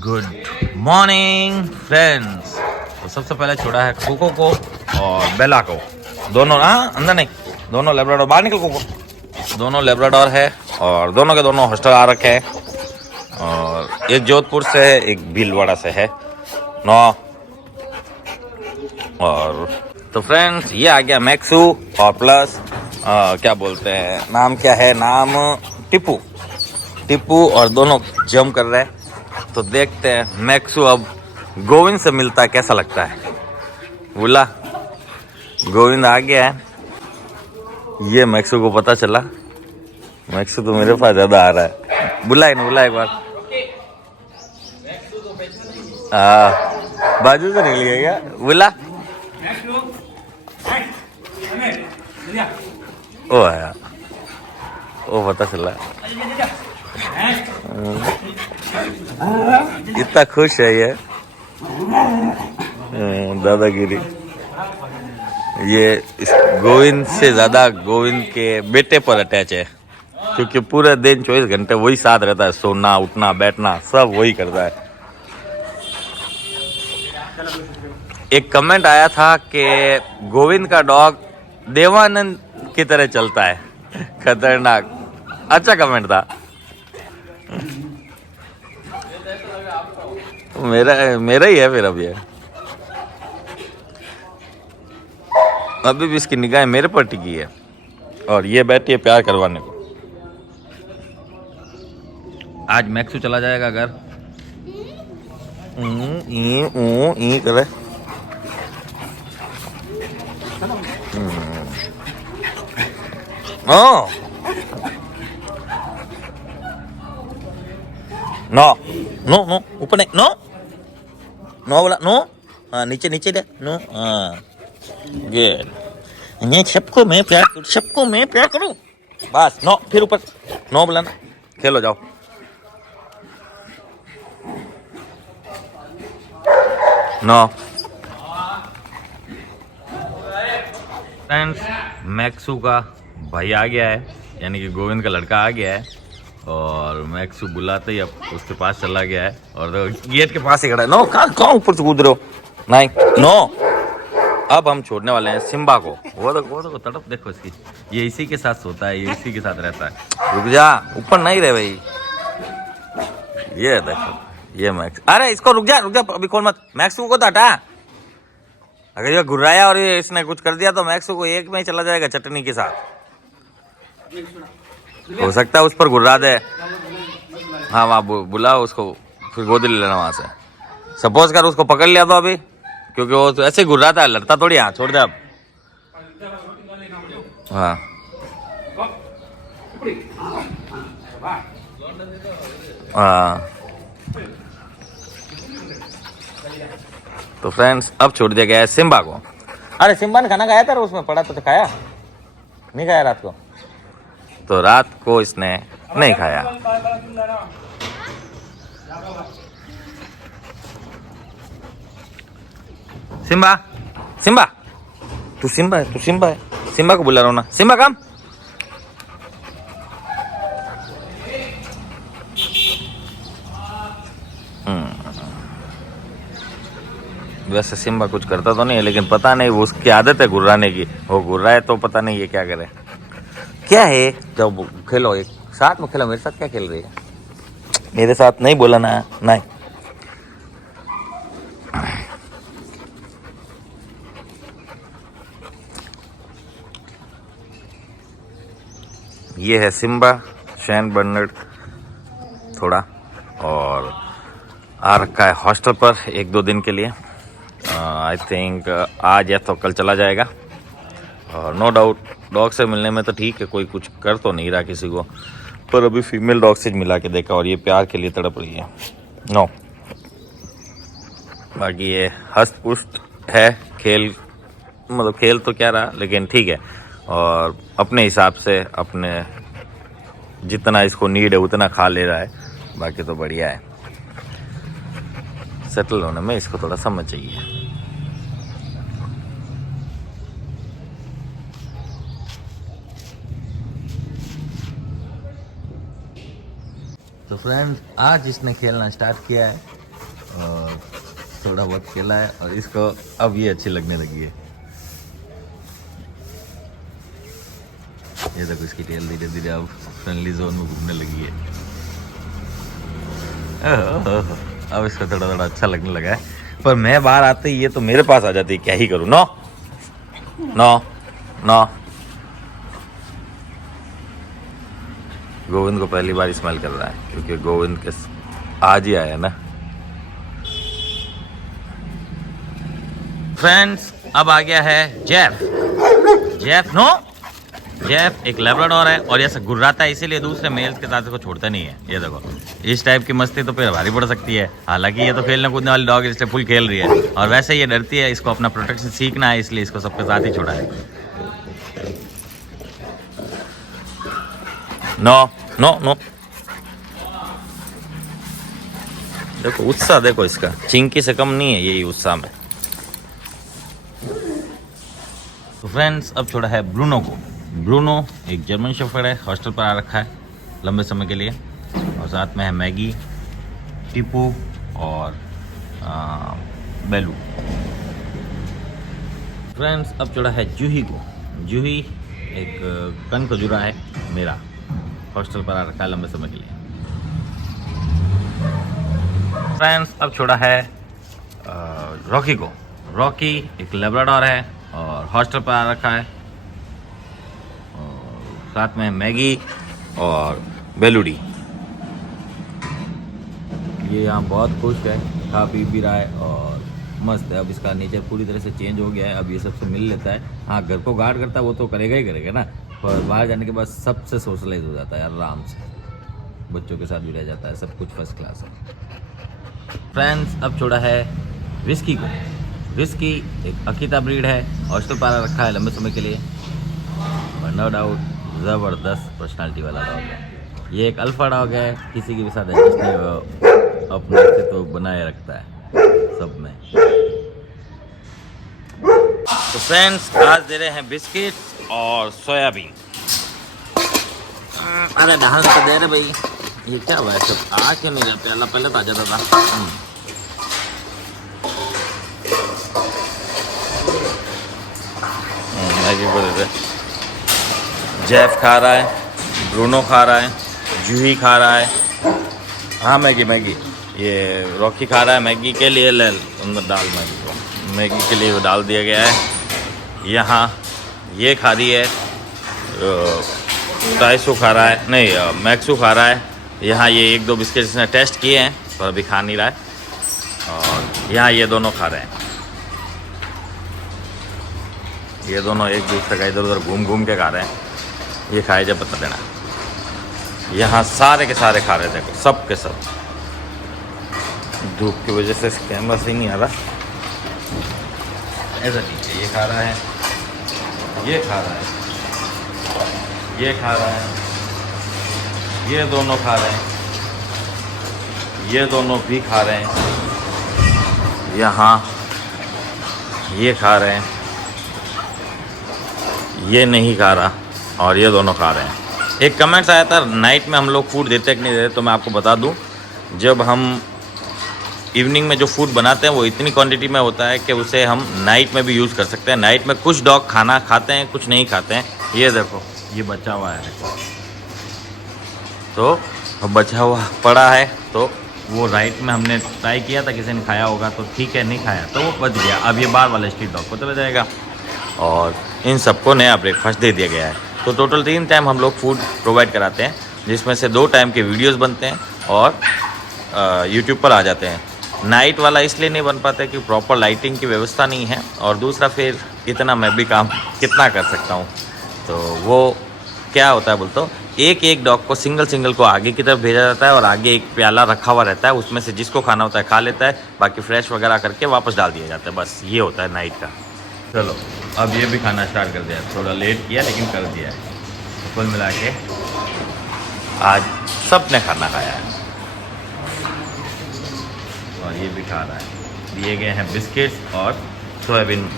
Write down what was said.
Good morning friends. तो सबसे पहले छोड़ा है कोको को और बेला को, दोनों अंदर नहीं, दोनों लेब्राडोर। बाहर निकल कोको। दोनों लेब्राडोर है और दोनों के दोनों हॉस्टल आ रखे हैं। और एक जोधपुर से है, एक भीलवाड़ा से है 9। और तो फ्रेंड्स ये आ गया मैक्सू और प्लस क्या बोलते हैं, नाम क्या है, नाम टिप्पू और दोनों जम कर रहे हैं। तो देखते हैं मैक्सू अब गोविंद से मिलता है, कैसा लगता है। बोला गोविंद आ गया है, ये मैक्सू को पता चला। मैक्सू तो मेरे पास ज्यादा आ रहा है। बुला एक बार। बाजू से निकल गया क्या? बुला ओ आया, ओ पता चला। इतना खुश है ये दादागिरी। ये इस गोविंद से ज्यादा गोविंद के बेटे पर अटैच है, क्योंकि पूरे दिन 24 घंटे वही साथ रहता है। सोना उठना बैठना सब वही करता है। एक कमेंट आया था कि गोविंद का डॉग देवानंद की तरह चलता है, खतरनाक। अच्छा कमेंट था। मेरा ही है फिर। अब ये अभी भी इसकी निगाह मेरे पर टिकी है और ये बैठी है प्यार करवाने को। आज मैक्सू चला जाएगा घर। करे नो नो नो ऊपर नहीं, नो नो बोला नो। हाँ नीचे दे नो। हाँ गुड। ये सबको मैं प्यार करूं बस। नो फिर ऊपर नो बोला ना। खेलो जाओ। नो फ्रेंड्स, मैक्सू का भाई आ गया है, यानी कि गोविंद का लड़का आ गया है। और मैक्सू बुलाते ही अब उसके पास चला गया है और गेट के पास ही खड़ा है। नो कहाँ ऊपर से कूद रहे हो? नहीं नो। अब हम छोड़ने वाले हैं सिम्बा को। वो तो तड़प देखो इसकी। ये इसी के साथ सोता है, ये इसी के साथ रहता है। रुक जा, ऊपर नहीं रहे भाई। ये देखो ये मैक्स। अरे इसको रुक जा अभी खोल मत। मैक्सू को तो हटा। अगर ये घुराया और ये इसने कुछ कर दिया तो मैक्सू को एक में ही चला जाएगा चटनी के साथ। हो सकता है उस पर घुरा दे। हाँ वहाँ बुला उसको, फिर गोदी ले लेना वहां से। सपोज कर उसको पकड़ लिया तो अभी, क्योंकि वो तो ऐसे घुर रहा था, लड़ता थोड़ी। हाँ छोड़ दे अब। हाँ हाँ तो फ्रेंड्स अब छोड़ दिया गया है सिम्बा को। अरे सिम्बा ने खाना खाया था, उसमें पड़ा तो खाया नहीं? खाया रात को? तो रात को इसने नहीं खाया। सिम्बा तू सिम्बा है। सिम्बा को बुला रहा हूं ना। सिम्बा काम। वैसे सिम्बा कुछ करता तो नहीं है, लेकिन पता नहीं वो उसकी आदत है घुर्राने की। वो घुर्रा है तो पता नहीं ये क्या करे। क्या है जब खेलो एक साथ में खेलो। मेरे साथ क्या खेल रही है? मेरे साथ नहीं बोला ना। नहीं ये है सिम्बा शैन बर्नर्ड थोड़ा, और आ रखा है हॉस्टल पर 1-2 दिन के लिए। आई थिंक आज या तो कल चला जाएगा। और नो डाउट डॉग से मिलने में तो ठीक है, कोई कुछ कर तो नहीं रहा किसी को, पर अभी फीमेल डॉग से मिला के देखा और ये प्यार के लिए तड़प रही है। नो बाकी ये हस्त पुष्ट है। खेल तो क्या रहा, लेकिन ठीक है। और अपने हिसाब से अपने जितना इसको नीड है उतना खा ले रहा है। बाकी तो बढ़िया है। सेटल होने में इसको थोड़ा समय चाहिए। तो फ्रेंड्स आज इसने खेलना स्टार्ट किया है और थोड़ा बहुत खेला है और इसको अब ये अच्छी लगने लगी है। ये देखो इसकी टेल धीरे धीरे अब फ्रेंडली जोन में घूमने लगी है। अब इसको थोड़ा थोड़ा अच्छा लगने लगा है। पर मैं बाहर आते ही ये तो मेरे पास आ जाती है, क्या ही करूँ। No no no. गोविंद को पहली बार स्मेल कर रहा है क्योंकि गोविंद के आज ही आया ना। फ्रेंड्स अब आ गया है जेफ। जेफ नो, जेफ एक लैब्राडोर है और ऐसा गुर्राता है, इसीलिए दूसरे मेल्स के साथ इसको छोड़ता नहीं है। ये देखो इस टाइप की मस्ती तो फिर भारी पड़ सकती है। हालांकि ये तो खेलने कूदने वाली डॉग है, इसलिए फुल खेल रही है और वैसे ये डरती है। इसको अपना प्रोटेक्शन सीखना है, इसलिए इसको सबके साथ ही छोड़ा है। No no no. देखो उत्साह, देखो इसका चिंकी से कम नहीं है यही उत्साह में। तो फ्रेंड्स अब छोड़ा है ब्रूनो को। ब्रूनो एक जर्मन शेफर्ड है, हॉस्टल पर आ रखा है लंबे समय के लिए। और साथ में है मैगी, टिपू और बेलू। फ्रेंड्स अब छोड़ा है जूही को। जूही एक कन खजूरा है मेरा, हॉस्टल पर आ रखा है लंबे समय के लिए। फ्रेंड्स अब छोड़ा है रॉकी को। रॉकी एक लेब्राडोर है और हॉस्टल पर आ रखा है। और साथ में मैगी और बेलूडी। ये यहाँ बहुत खुश है, खा पी भी रहा है और मस्त है। अब इसका नेचर पूरी तरह से चेंज हो गया है, अब ये सबसे मिल लेता है। हाँ घर को गार्ड करता है वो तो करेगा ही करेगा ना, पर बाहर जाने के बाद सबसे सोशलाइज हो जाता है आराम से, बच्चों के साथ भी रह जाता है, सब कुछ फर्स्ट क्लास है। फ्रेंड्स अब छोड़ा है विस्की को। विस्की एक अकीता ब्रीड है, हॉस्टल पर रखा है लंबे समय के लिए और नो डाउट ज़बरदस्त पर्सनालिटी वाला डॉग है। ये एक अल्फा डॉग है, किसी के भी साथ एडजस्ट नहीं हो, अपना अस्तित्व बनाए रखता है सब में। तो फ्रेंड्स आज दे रहे हैं बिस्किट और सोयाबीन। अरे ढाल तो दे रहे भाई, ये क्या हुआ है सब आ क्यों नहीं जाते? अल्लाह पहले तो आ जाता था। मैगी को देते। जेफ खा रहा है, ब्रूनो खा रहा है, जूही खा रहा है। हाँ मैगी मैगी, ये रॉकी खा रहा है। मैगी के लिए ले अंदर डाल मैगी को, मैगी के लिए वो डाल दिया गया है। यहाँ ये खा रही है, टाइसो खा रहा है, नहीं मैक्सू खा रहा है। यहाँ ये एक दो बिस्किट इसने टेस्ट किए हैं पर अभी खा नहीं रहा है। और यहाँ ये दोनों खा रहे हैं, ये दोनों एक दूसरे का इधर उधर घूम घूम के खा रहे हैं। ये खाए जब बता देना। यहाँ सारे के सारे खा रहे थे, देखो सब के सब। धूप की वजह से कैमरा सही नहीं आ रहा, ऐसा ठीक है। ये खा रहा है, ये खा रहा है, ये खा रहा है, ये दोनों खा रहे हैं, ये दोनों भी खा रहे हैं। यहाँ ये खा रहे हैं, ये नहीं खा रहा और ये दोनों खा रहे हैं। एक कमेंट्स आया था नाइट में हम लोग फूड देते कि नहीं देते, तो मैं आपको बता दूं, जब हम इवनिंग में जो फूड बनाते हैं वो इतनी क्वांटिटी में होता है कि उसे हम नाइट में भी यूज़ कर सकते हैं। नाइट में कुछ डॉग खाना खाते हैं, कुछ नहीं खाते हैं। ये देखो ये बचा हुआ है, तो बचा हुआ पड़ा है, तो वो राइट में हमने ट्राई किया था, किसी ने खाया होगा तो ठीक है, नहीं खाया तो वो बच गया। अब ये बाहर वाले स्ट्रीट डॉग को चला जाएगा और इन सबको नया ब्रेकफास्ट दे दिया गया है। तो टोटल 3 टाइम हम लोग फूड प्रोवाइड कराते हैं, जिसमें से 2 टाइम के वीडियोस बनते हैं और यूट्यूब पर आ जाते हैं। नाइट वाला इसलिए नहीं बन पाता कि प्रॉपर लाइटिंग की व्यवस्था नहीं है, और दूसरा फिर इतना मैं भी काम कितना कर सकता हूँ। तो वो क्या होता है बोलते हो, एक एक डॉग को सिंगल को आगे की तरफ भेजा जाता है और आगे एक प्याला रखा हुआ रहता है, उसमें से जिसको खाना होता है खा लेता है, बाकी फ्रेश वगैरह करके वापस डाल दिया जाता है। बस ये होता है नाइट का। चलो अब ये भी खाना स्टार्ट कर दिया, थोड़ा लेट किया लेकिन कर दिया है। तो कुल मिला के आज सब ने खाना खाया है और ये भी खा रहा है। दिए गए हैं बिस्किट्स और सोयाबीन